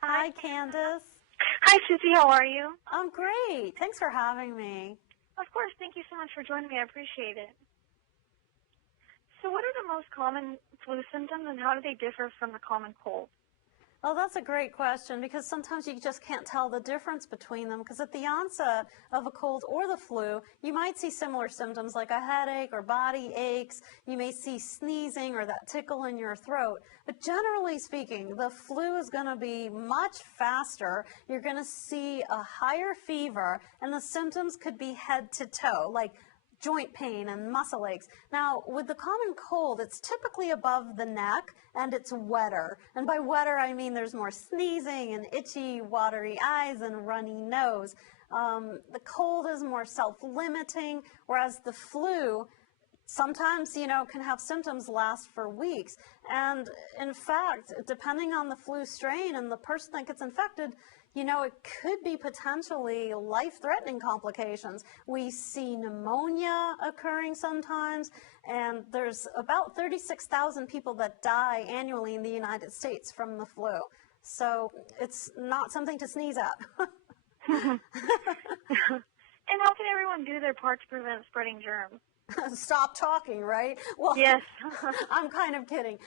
Hi, Candace. Hi, Suzy. How are you? I'm great. Thanks for having me. Of course. Thank you so much for joining me. I appreciate it. So what are the most common flu symptoms, and how do they differ from the common cold? Well, that's a great question because sometimes you just can't tell the difference between them because at the onset of a cold or the flu, you might see similar symptoms like a headache or body aches. You may see sneezing or that tickle in your throat. But generally speaking, the flu is going to be much faster. You're going to see a higher fever, and the symptoms could be head to toe, like joint pain and muscle aches. Now, with the common cold, it's typically above the neck and it's wetter. And by wetter, I mean there's more sneezing and itchy, watery eyes and runny nose. The cold is more self-limiting, whereas the flu sometimes, can have symptoms last for weeks. And in fact, depending on the flu strain and the person that gets infected, it could be potentially life-threatening complications. We see pneumonia occurring sometimes, and there's about 36,000 people that die annually in the United States from the flu. So it's not something to sneeze at. And how can everyone do their part to prevent spreading germs? Stop talking, right? Well, yes. I'm kind of kidding.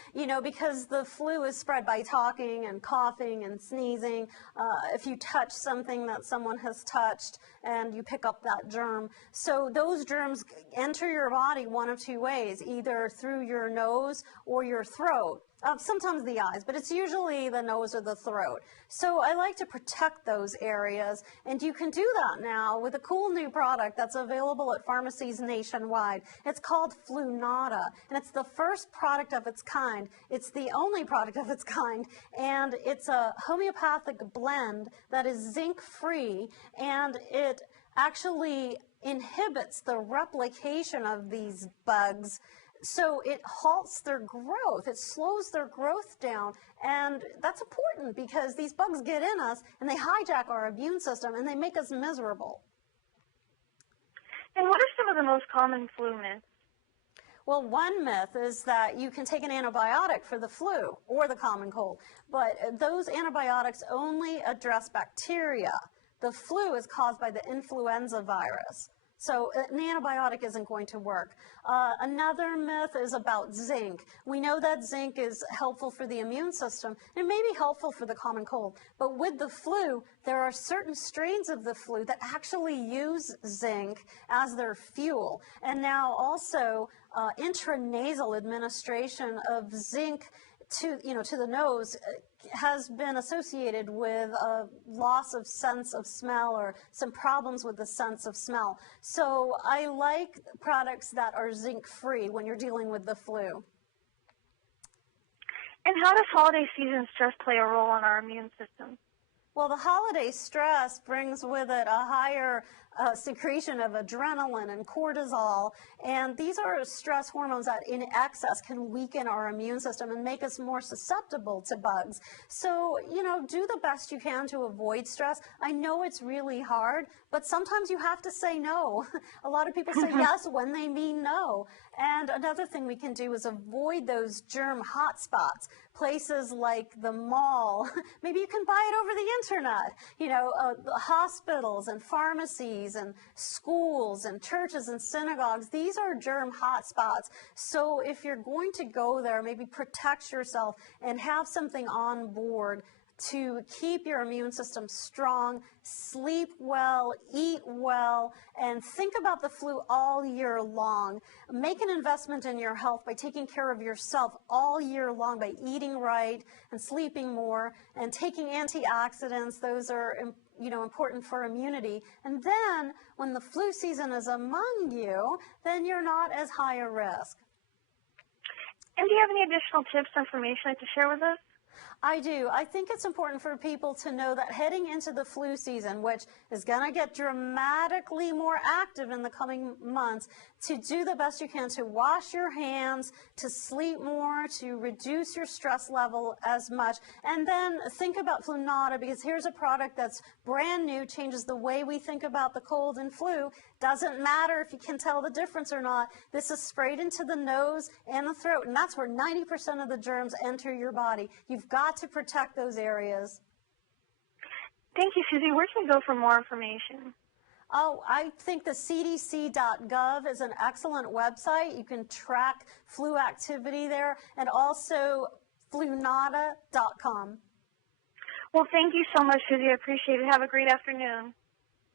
Because the flu is spread by talking and coughing and sneezing. If you touch something that someone has touched and you pick up that germ. So those germs enter your body one of two ways, either through your nose or your throat. Sometimes the eyes, but it's usually the nose or the throat. So I like to protect those areas, and you can do that now with a cool new product that's available at pharmacies nationwide. It's called Flunada, and it's the first product of its kind. It's the only product of its kind, and it's a homeopathic blend that is zinc-free, and it actually inhibits the replication of these bugs. So it halts their growth, it slows their growth down, and that's important because these bugs get in us and they hijack our immune system and they make us miserable. And what are some of the most common flu myths? Well, one myth is that you can take an antibiotic for the flu or the common cold, but those antibiotics only address bacteria. The flu is caused by the influenza virus. So an antibiotic isn't going to work. Another myth is about zinc. We know that zinc is helpful for the immune system. It may be helpful for the common cold, but with the flu, there are certain strains of the flu that actually use zinc as their fuel. And now also intranasal administration of zinc to the nose has been associated with a loss of sense of smell or some problems with the sense of smell. So I like products that are zinc-free when you're dealing with the flu. And how does holiday season stress play a role in our immune system? Well, the holiday stress brings with it a higher secretion of adrenaline and cortisol, and these are stress hormones that in excess can weaken our immune system and make us more susceptible to bugs. So, do the best you can to avoid stress. I know it's really hard, but sometimes you have to say no. A lot of people say yes when they mean no. And another thing we can do is avoid those germ hotspots, places like the mall. Maybe you can buy it over the internet. Hospitals and pharmacies and schools and churches and synagogues. These are germ hotspots. So if you're going to go there, maybe protect yourself and have something on board to keep your immune system strong, sleep well, eat well, and think about the flu all year long. Make an investment in your health by taking care of yourself all year long by eating right and sleeping more and taking antioxidants. Those are important for immunity. And then when the flu season is among you, then you're not as high a risk. And do you have any additional tips or information you'd like to share with us? I do. I think it's important for people to know that heading into the flu season, which is going to get dramatically more active in the coming months, to do the best you can to wash your hands, to sleep more, to reduce your stress level as much, and then think about Flunada, because here's a product that's brand new, changes the way we think about the cold and flu. Doesn't matter if you can tell the difference or not. This is sprayed into the nose and the throat, and that's where 90% of the germs enter your body. You've got to protect those areas. Thank you, Suzy. Where can I go for more information? Oh, I think the cdc.gov is an excellent website. You can track flu activity there, and also flunada.com. Well, thank you so much, Suzy. I appreciate it. Have a great afternoon.